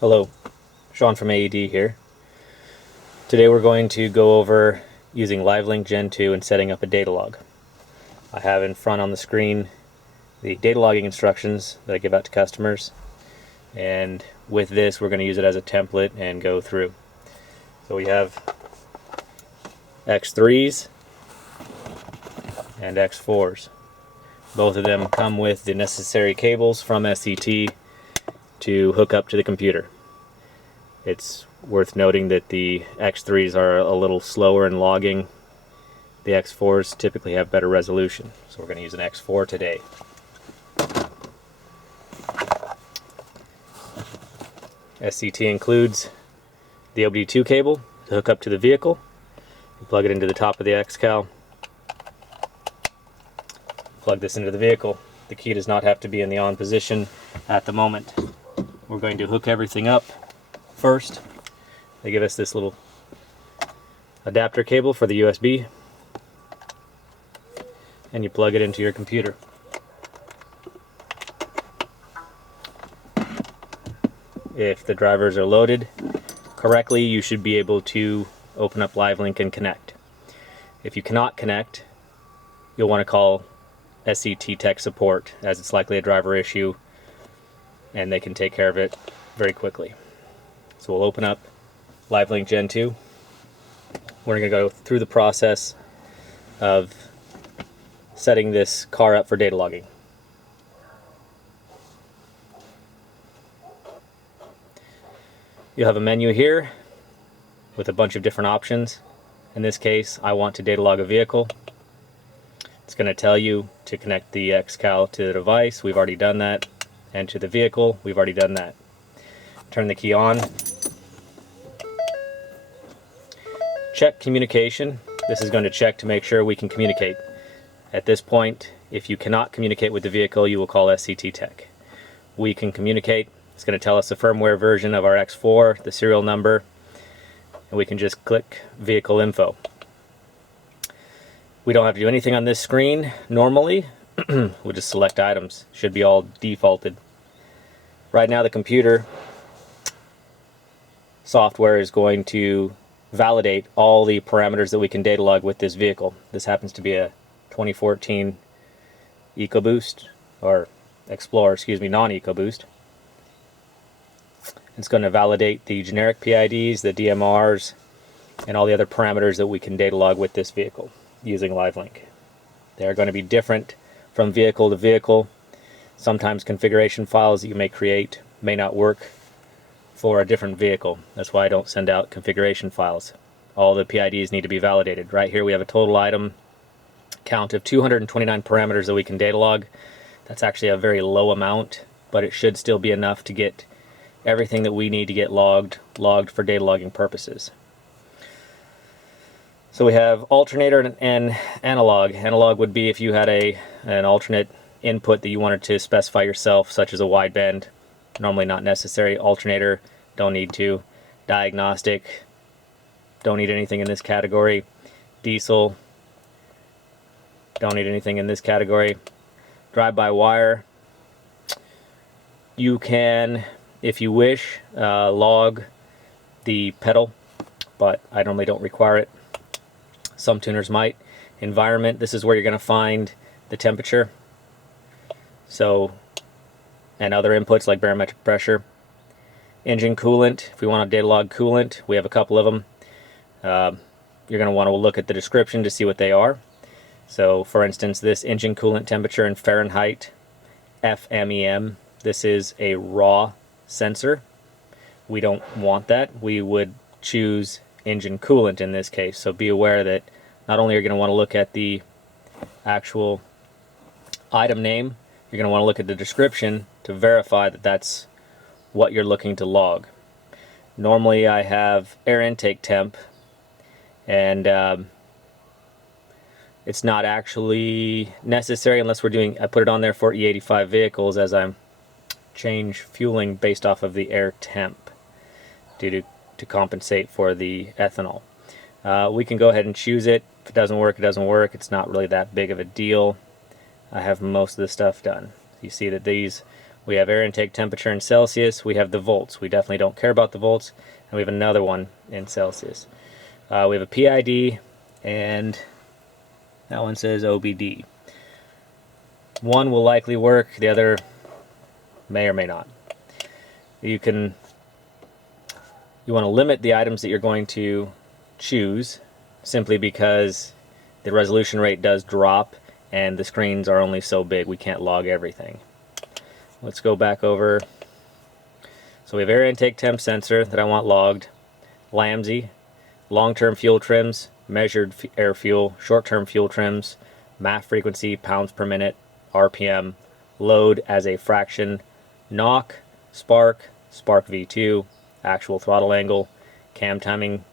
Hello, Sean from AED here. Today we're going to go over using Live Link Gen2 and setting up a data log. I have in front on the screen the data logging instructions that I give out to customers, and with this we're going to use it as a template and go through. So we have X3s and X4s. Both of them come with the necessary cables from SCT to hook up to the computer. It's worth noting that the X3s are a little slower in logging. The X4s typically have better resolution, so we're going to use an X4 today. SCT includes the OBD2 cable to hook up to the vehicle. You plug it into the top of the X-Cal. Plug this into the vehicle. The key does not have to be in the on position at the moment. We're going to hook everything up first. They give us this little adapter cable for the USB, and you plug it into your computer. If the drivers are loaded correctly, you should be able to open up Live Link and connect. If you cannot connect, you'll want to call SCT Tech Support, as it's likely a driver issue and they can take care of it very quickly. So we'll open up Live Link Gen2. We're going to go through the process of setting this car up for data logging. You have a menu here with a bunch of different options. In this case, I want to data log a vehicle. It's going to tell you to connect the X-Cal to the device. We've already done that. And to the vehicle. We've already done that. Turn the key on. Check communication. This is going to check to make sure we can communicate. At this point, if you cannot communicate with the vehicle, you will call SCT Tech. We can communicate. It's going to tell us the firmware version of our X4, the serial number, and we can just click vehicle info. We don't have to do anything on this screen normally. We'll just select items. Should be all defaulted. Right now the computer software is going to validate all the parameters that we can data log with this vehicle. This happens to be a 2014 EcoBoost, or Explorer, excuse me, non-EcoBoost. It's going to validate the generic PIDs, the DMRs, and all the other parameters that we can data log with this vehicle using Live Link. They are going to be different from vehicle to vehicle. Sometimes configuration files that you may create may not work for a different vehicle. That's why I don't send out configuration files. All the PIDs need to be validated. Right here we have a total item count of 229 parameters that we can data log. That's actually a very low amount, but it should still be enough to get everything that we need to get logged for data logging purposes. So we have alternator and analog. Analog would be if you had an alternate input that you wanted to specify yourself, such as a wideband. Normally not necessary. Alternator, don't need to. Diagnostic, don't need anything in this category. Diesel, don't need anything in this category. Drive-by-wire, you can, if you wish, log the pedal, but I normally don't require it. Some tuners might. Environment, this is where you're going to find the temperature. So, and other inputs like barometric pressure. Engine coolant, if we want to data log coolant, we have a couple of them. You're going to want to look at the description to see what they are. So, for instance, this engine coolant temperature in Fahrenheit, FMEM, this is a raw sensor. We don't want that. We would choose engine coolant in this case, so be aware that not only are you going to want to look at the actual item name, you're going to want to look at the description to verify that that's what you're looking to log. Normally I have air intake temp, and it's not actually necessary unless we're doing, I put it on there for E85 vehicles as I'm change fueling based off of the air temp to compensate for the ethanol. We can go ahead and choose it. If it doesn't work, it doesn't work. It's not really that big of a deal. I have most of the stuff done. You see that these we have air intake temperature in Celsius, we have the volts. We definitely don't care about the volts, and we have another one in Celsius. We have a PID, and that one says OBD. One will likely work, the other may or may not. You want to limit the items that you're going to choose, simply because the resolution rate does drop and the screens are only so big. We can't log everything. Let's go back over. So we have air intake temp sensor that I want logged, LAMSI, long-term fuel trims, measured air fuel, short-term fuel trims, MAF frequency, pounds per minute, RPM, load as a fraction, knock, spark, spark V2, actual throttle angle, cam timing,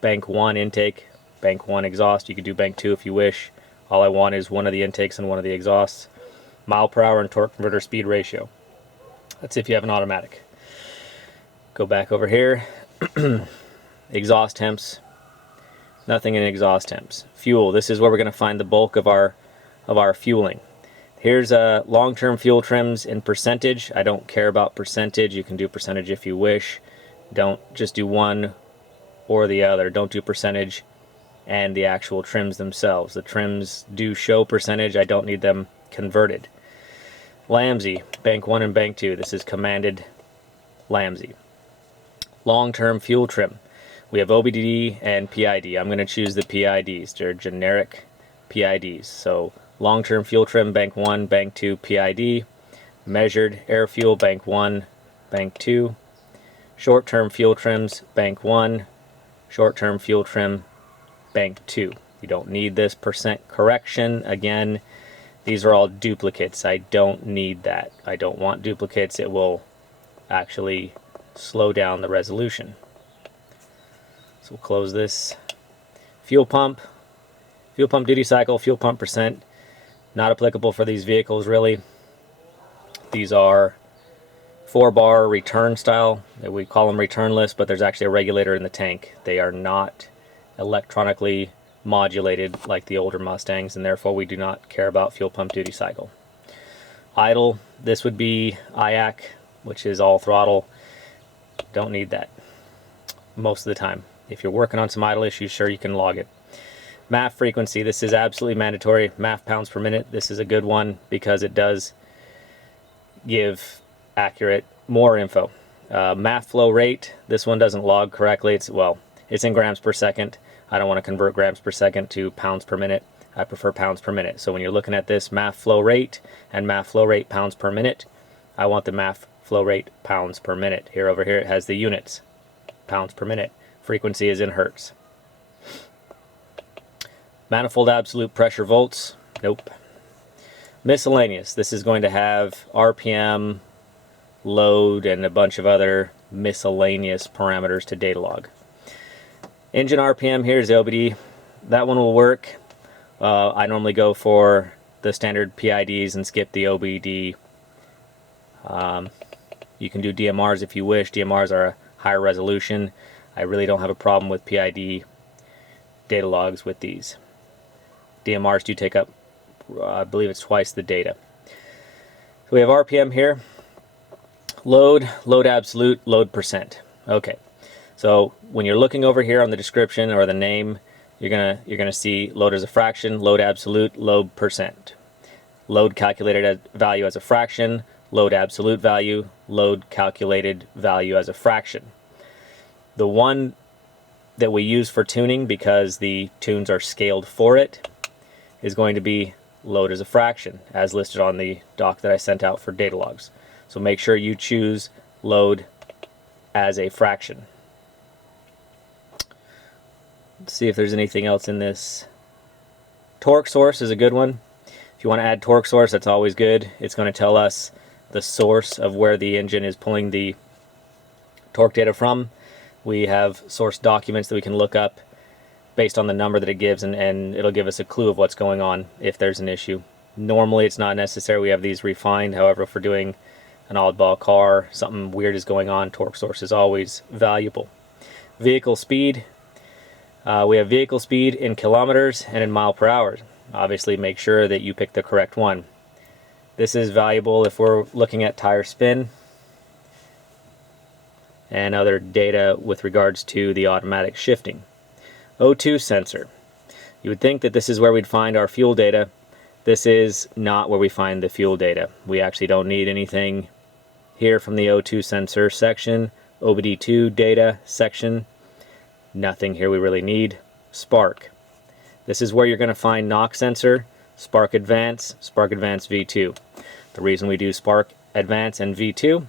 bank 1 intake, bank 1 exhaust. You could do bank 2 if you wish. All I want is one of the intakes and one of the exhausts. Mile per hour and torque converter speed ratio. That's if you have an automatic. Go back over here. Exhaust temps. Nothing in exhaust temps. Fuel. This is where we're going to find the bulk of our fueling. Here's long-term fuel trims in percentage. I don't care about percentage. You can do percentage if you wish. Don't just do one or the other. Don't do percentage and the actual trims themselves. The trims do show percentage. I don't need them converted. LAMSI, bank 1 and bank 2. This is commanded LAMSI. Long-term fuel trim. We have OBD and PID. I'm going to choose the PIDs. They're generic PIDs. So long-term fuel trim, bank 1, bank 2, PID. Measured air fuel, bank 1, bank 2. Short-term fuel trims, bank 1. Short-term fuel trim, bank 2. You don't need this percent correction. Again, these are all duplicates. I don't need that. I don't want duplicates. It will actually slow down the resolution. So we'll close this. Fuel pump duty cycle, fuel pump percent, not applicable for these vehicles really. These are 4-bar return style. We call them returnless, but there's actually a regulator in the tank. They are not electronically modulated like the older Mustangs, and therefore we do not care about fuel pump duty cycle. Idle, this would be IAC, which is all throttle. Don't need that most of the time. If you're working on some idle issues, sure, you can log it. MAF frequency, this is absolutely mandatory. MAF pounds per minute, this is a good one because it does give accurate, more info. MAF flow rate, this one doesn't log correctly. It's in grams per second. I don't want to convert grams per second to pounds per minute. I prefer pounds per minute. So when you're looking at this MAF flow rate and MAF flow rate pounds per minute, I want the MAF flow rate pounds per minute. Over here it has the units, pounds per minute. Frequency is in hertz. Manifold absolute pressure volts, nope. Miscellaneous, this is going to have RPM, load, and a bunch of other miscellaneous parameters to data log. Engine RPM, here's OBD. That one will work. I normally go for the standard PIDs and skip the OBD. You can do DMRs if you wish. DMRs are a higher resolution. I really don't have a problem with PID data logs with these. DMRs do take up, I believe it's twice the data. So we have RPM here. Load absolute, load percent. Okay. So when you're looking over here on the description or the name, you're gonna see load as a fraction, load absolute, load percent. Load calculated value as a fraction, load absolute value, load calculated value as a fraction. The one that we use for tuning, because the tunes are scaled for it, is going to be load as a fraction, as listed on the doc that I sent out for data logs. So make sure you choose load as a fraction. Let's see if there's anything else in this. Torque source is a good one. If you want to add torque source, that's always good. It's going to tell us the source of where the engine is pulling the torque data from. We have source documents that we can look up based on the number that it gives, and it'll give us a clue of what's going on if there's an issue. Normally it's not necessary. We have these refined. However, if we're doing an oddball car, something weird is going on, torque source is always valuable. Vehicle speed. We have vehicle speed in kilometers and in mile per hour. Obviously make sure that you pick the correct one. This is valuable if we're looking at tire spin and other data with regards to the automatic shifting. O2 sensor. You would think that this is where we'd find our fuel data. This is not where we find the fuel data. We actually don't need anything here from the O2 sensor section. OBD2 data section. Nothing here we really need. Spark. This is where you're going to find knock sensor, Spark Advance V2. The reason we do Spark Advance and V2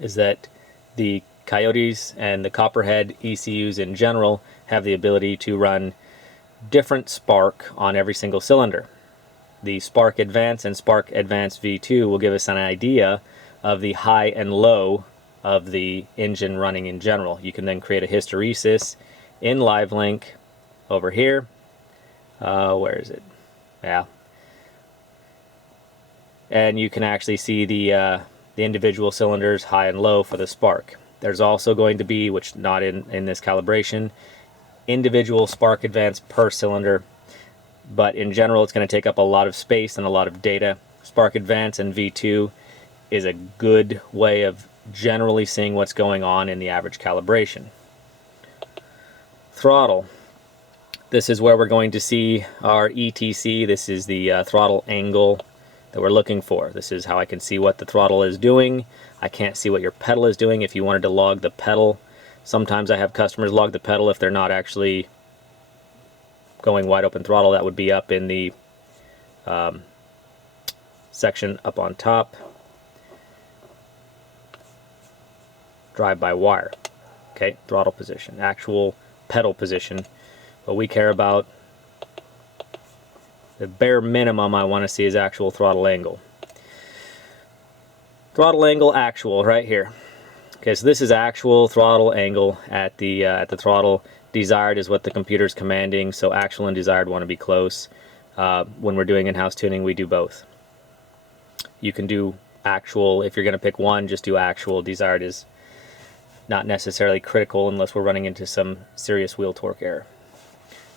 is that the Coyotes and the Copperhead ECUs in general have the ability to run different spark on every single cylinder. The Spark Advance and Spark Advance V2 will give us an idea of the high and low of the engine running in general. You can then create a hysteresis in Live Link over here. Where is it? Yeah. And you can actually see the individual cylinders high and low for the spark. There's also going to be, which not in this calibration, individual spark advance per cylinder, but in general it's going to take up a lot of space and a lot of data. Spark Advance and V2 is a good way of generally seeing what's going on in the average calibration. Throttle. This is where we're going to see our ETC. This is the throttle angle that we're looking for. This is how I can see what the throttle is doing. I can't see what your pedal is doing. If you wanted to log the pedal, sometimes I have customers log the pedal if they're not actually going wide open throttle. That would be up in the section up on top. Drive by wire. Okay, throttle position, actual pedal position. What we care about, the bare minimum I want to see is actual throttle angle. Throttle angle actual right here. Okay, so this is actual throttle angle at the throttle. Desired is what the computer's commanding, so actual and desired want to be close. When we're doing in-house tuning, we do both. You can do actual, if you're going to pick one, just do actual. Desired is not necessarily critical unless we're running into some serious wheel torque error,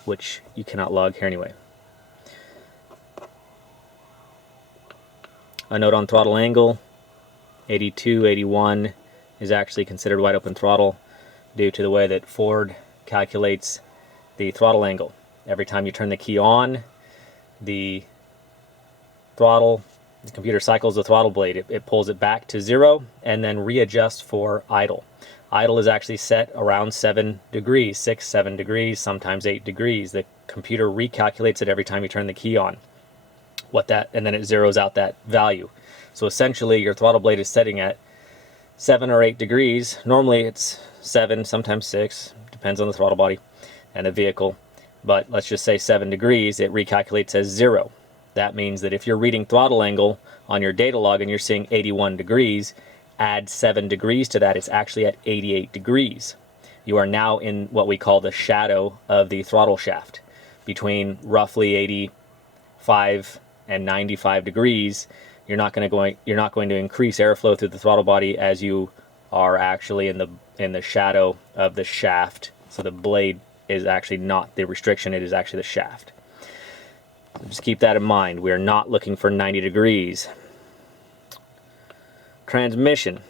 which you cannot log here anyway. A note on throttle angle, 82, 81 is actually considered wide open throttle due to the way that Ford calculates the throttle angle. Every time you turn the key on, the computer cycles the throttle blade. It pulls it back to 0 and then readjusts for idle. Idle is actually set around 7 degrees, 6, 7 degrees, sometimes 8 degrees. The computer recalculates it every time you turn the key on. And then it zeroes out that value. So essentially your throttle blade is setting at 7 or 8 degrees. Normally it's 7, sometimes 6, depends on the throttle body and the vehicle. But let's just say 7 degrees, it recalculates as 0. That means that if you're reading throttle angle on your data log and you're seeing 81 degrees, add 7 degrees to that, it's actually at 88 degrees. You are now in what we call the shadow of the throttle shaft. Between roughly 85 and 95 degrees, you're not going to increase airflow through the throttle body as you are actually in the shadow of the shaft. So the blade is actually not the restriction, it is actually the shaft. So just keep that in mind. We are not looking for 90 degrees. Transmission.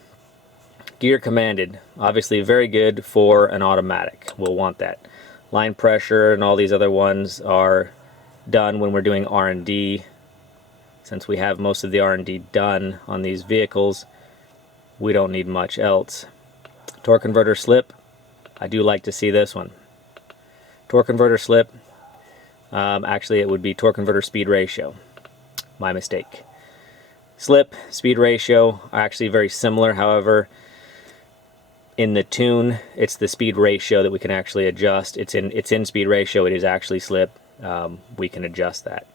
Gear commanded. Obviously very good for an automatic. We'll want that. Line pressure and all these other ones are done when we're doing R&D. Since we have most of the R&D done on these vehicles, we don't need much else. Torque converter slip. I do like to see this one. Torque converter slip. Actually, it would be torque converter speed ratio. My mistake. Slip, speed ratio are actually very similar. However, in the tune, it's the speed ratio that we can actually adjust. It's in speed ratio. It is actually slip. We can adjust that.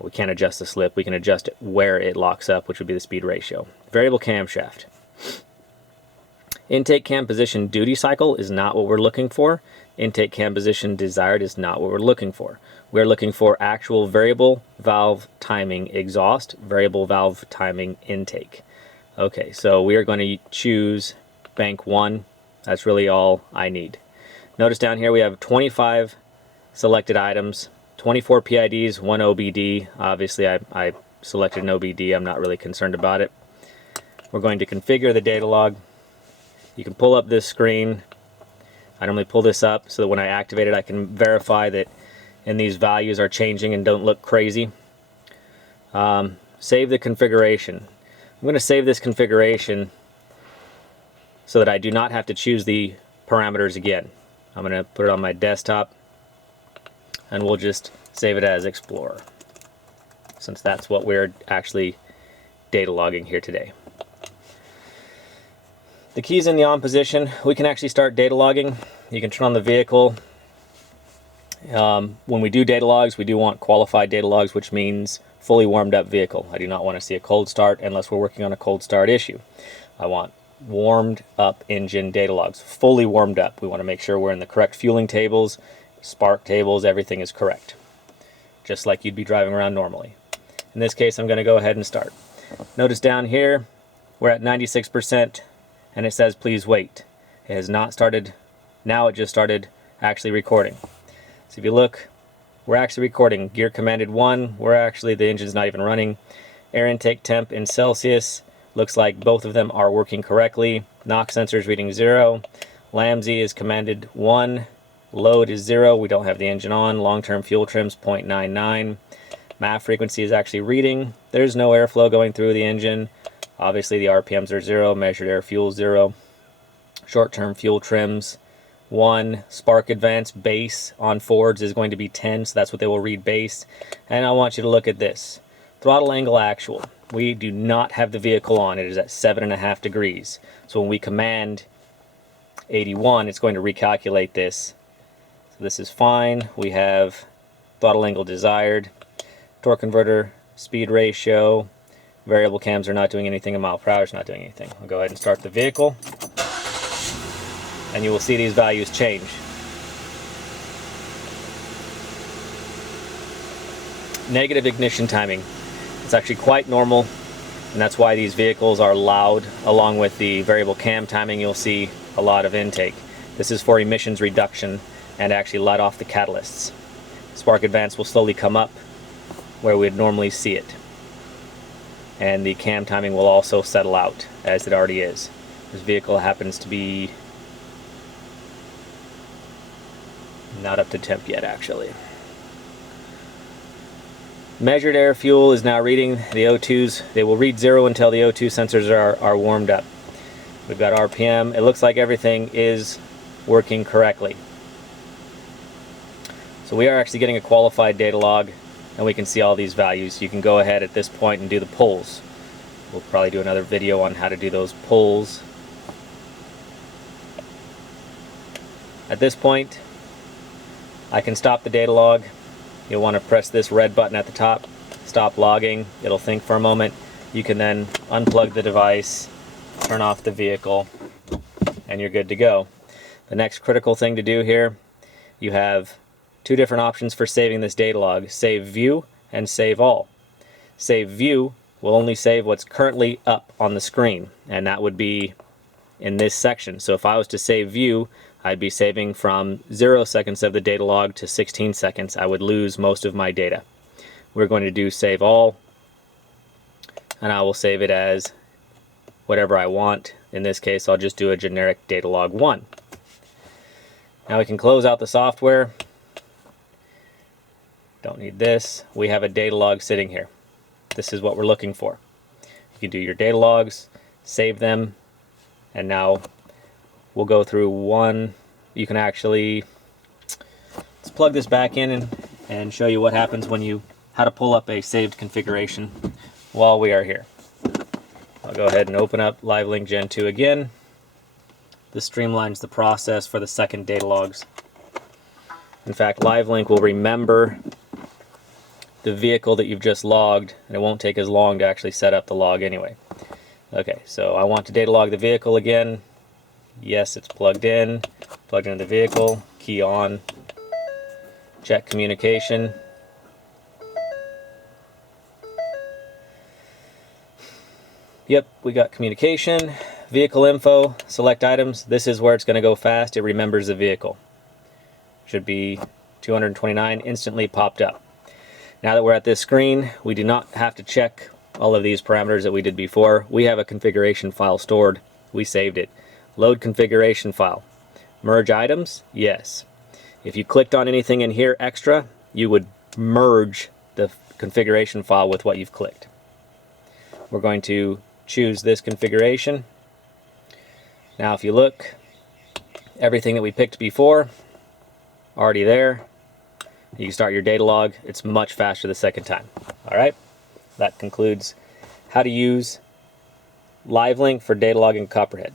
We can't adjust the slip. We can adjust it where it locks up, which would be the speed ratio. Variable camshaft. Intake cam position duty cycle is not what we're looking for. Intake cam position desired is not what we're looking for. We're looking for actual variable valve timing exhaust, variable valve timing intake. Okay, so we are going to choose bank 1. That's really all I need. Notice down here we have 25 selected items, 24 PIDs, 1 OBD. Obviously I selected an OBD. I'm not really concerned about it. We're going to configure the data log. You can pull up this screen. I normally pull this up so that when I activate it I can verify that these values are changing and don't look crazy. Save the configuration. I'm going to save this configuration so that I do not have to choose the parameters again. I'm going to put it on my desktop and we'll just save it as Explorer, since that's what we're actually data logging here today. The key's in the on position. We can actually start data logging. You can turn on the vehicle. When we do data logs, we do want qualified data logs, which means fully warmed up vehicle. I do not want to see a cold start unless we're working on a cold start issue. I want warmed up engine data logs, fully warmed up. We want to make sure we're in the correct fueling tables, spark tables, everything is correct, just like you'd be driving around normally. In this case, I'm going to go ahead and start. Notice down here we're at 96% and it says please wait. It has not started. Now it just started actually recording. So if you look, we're actually recording. Gear commanded 1, the engine's not even running. Air intake temp in Celsius, looks like both of them are working correctly. NOx sensor is reading 0. LAMZ is commanded 1. Load is 0. We don't have the engine on. Long-term fuel trim's 0.99. MAF frequency is actually reading. There's no airflow going through the engine. Obviously the RPMs are 0. Measured air fuel 0. Short-term fuel trims 1. Spark advance base on Fords is going to be 10, so that's what they will read base. And I want you to look at this. Throttle angle actual. We do not have the vehicle on. It is at 7.5 degrees. So when we command 81, it's going to recalculate this. So this is fine. We have throttle angle desired, torque converter, speed ratio, variable cams are not doing anything, and mile per hour is not doing anything. I'll go ahead and start the vehicle, and you will see these values change. Negative ignition timing. It's actually quite normal, and that's why these vehicles are loud. Along with the variable cam timing, you'll see a lot of intake. This is for emissions reduction and actually let off the catalysts. Spark advance will slowly come up where we'd normally see it. And the cam timing will also settle out, as it already is. This vehicle happens to be not up to temp yet, actually. Measured air fuel is now reading the O2s. They will read 0 until the O2 sensors are warmed up. We've got RPM. It looks like everything is working correctly. So we are actually getting a qualified data log, and we can see all these values. You can go ahead at this point and do the pulls. We'll probably do another video on how to do those pulls. At this point, I can stop the data log. You'll want to press this red button at the top, stop logging. It'll think for a moment. You can then unplug the device, turn off the vehicle, and you're good to go. The next critical thing to do here, you have two different options for saving this data log: save view and save all. Save view will only save what's currently up on the screen, and that would be in this section. So if I was to save view, I'd be saving from 0 seconds of the data log to 16 seconds. I would lose most of my data. We're going to do save all, and I will save it as whatever I want. In this case, I'll just do a generic data log 1. Now we can close out the software. Don't need this. We have a data log sitting here. This is what we're looking for. You can do your data logs, save them, and now we'll go through one. You can actually, let's plug this back in and show you what happens when how to pull up a saved configuration while we are here. I'll go ahead and open up Live Link Gen2 again. This streamlines the process for the second data logs. In fact, Live Link will remember the vehicle that you've just logged, and it won't take as long to actually set up the log anyway. Okay, so I want to data log the vehicle again. Yes, it's plugged into the vehicle, key on, check communication. Yep, we got communication, vehicle info, select items. This is where it's going to go fast. It remembers the vehicle. Should be 229, instantly popped up. Now that we're at this screen, we do not have to check all of these parameters that we did before. We have a configuration file stored. We saved it. Load configuration file. Merge items? Yes. If you clicked on anything in here extra, you would merge the configuration file with what you've clicked. We're going to choose this configuration. Now if you look, everything that we picked before, already there. You can start your data log. It's much faster the second time. Alright, that concludes how to use Live Link for data logging Copperhead.